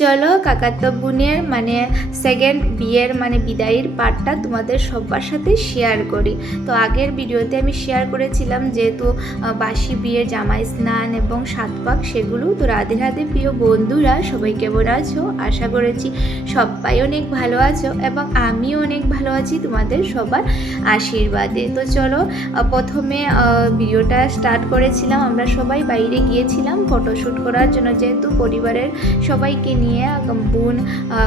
চলো কাকাতো বোনের মানে সেকেন্ড বিয়ের মানে বিদায়ের পার্টটা তোমাদের সবার সাথে শেয়ার করি। তো আগের ভিডিওতে আমি শেয়ার করেছিলাম যেহেতু বাসি বিয়ের জামাই স্নান এবং সাত পাক সেগুলো। তো রাধে রাধে প্রিয় বন্ধুরা, সবাই কেমন আছো? আশা করেছি সবাই অনেক ভালো আছো এবং আমিও অনেক ভালো আছি তোমাদের সবার আশীর্বাদে। তো চলো প্রথমে ভিডিওটা স্টার্ট করেছিলাম, আমরা সবাই বাইরে গিয়েছিলাম ফটোশ্যুট করার জন্য, যেহেতু পরিবারের সবাইকে নিয়ে বোন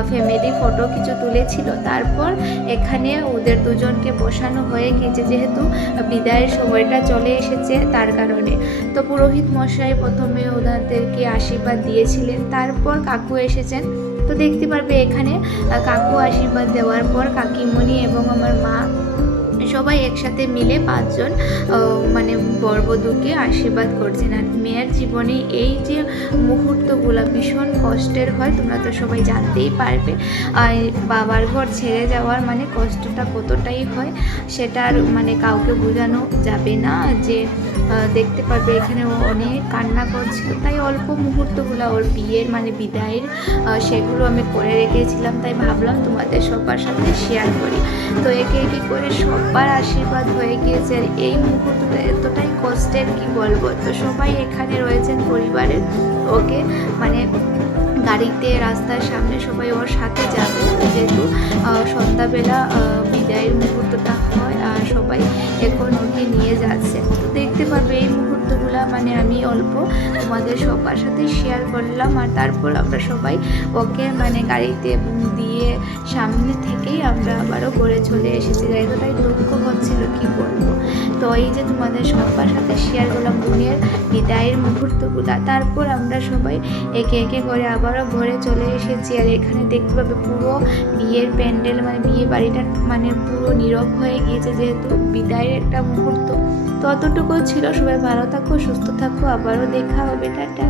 ফ্যামিলি ফটো কিছু তুলেছিল। তারপর এখানে ওদের দুজনকে বসানো হয়ে গিয়েছে যেহেতু বিদায়ের সময়টা চলে এসেছে তার কারণে। তো পুরোহিত মশাই প্রথমে ওনাদেরকে আশীর্বাদ দিয়েছিলেন, তারপর কাকু এসেছেন। তো দেখতে পারবে এখানে কাকু আশীর্বাদ দেওয়ার পর কাকিমণি এবং আমার মা সবাই একসাথে মিলে পাঁচজন মানে বরবধূকে আশীর্বাদ করছেন। আর মেয়ের জীবনে এই যে মুহূর্তগুলো ভীষণ কষ্টের হয়, তোমরা তো সবাই জানতেই পারবে। আর বাবার ঘর ছেড়ে যাওয়ার মানে কষ্টটা কতটাই হয় সেটা আর মানে কাউকে বোঝানো যাবে না। যে দেখতে পারবে এখানে ও অনেক কান্না করছিল, তাই অল্প মুহূর্তগুলো ওর বিয়ের মানে বিদায়ের সেগুলো আমি করে রেখেছিলাম, তাই ভাবলাম তোমাদের সবার সাথে শেয়ার করি। তো একে একে করে সবার আশীর্বাদ হয়ে গিয়েছে। আর এই মুহূর্তটা এতটাই কষ্টের কি বলবো। তো সবাই এখানে রয়েছেন পরিবারের, ওকে মানে গাড়িতে রাস্তার সামনে সবাই ওর সাথে যাবে যেহেতু সন্ধ্যাবেলা বিদায়ের মুহূর্তটা হয় আর সবাই এখন ওকে নিয়ে যাচ্ছে। তো দেখতে পারবে এই মুহূর্তগুলো মানে আমি অল্প তোমাদের সবার সাথে শেয়ার করলাম। আর তারপর আমরা সবাই ওকে মানে গাড়িতে দিয়ে সামনে থেকেই আমরা আবারও ঘরে চলে এসেছি। এতটাই দুঃখ হচ্ছিল কি বলবো। তো এই যে তোমাদের সবার সাথে শেয়ার করলাম বোনের বিদায়ের মুহূর্তগুলো। তারপর আমরা সবাই একে একে করে আবারও ঘরে চলে এসেছি। আর এখানে দেখতে পাবে পুরো বিয়ের প্যান্ডেল মানে বিয়ে বাড়িটা মানে পুরো নীরব হয়ে গিয়েছে যেহেতু বিদায়ের একটা মুহূর্ত। তো অতটুকু ছিল। সবাই ভালো থাকো, সুস্থ থাকো, আবারও দেখা হবে, টাটা।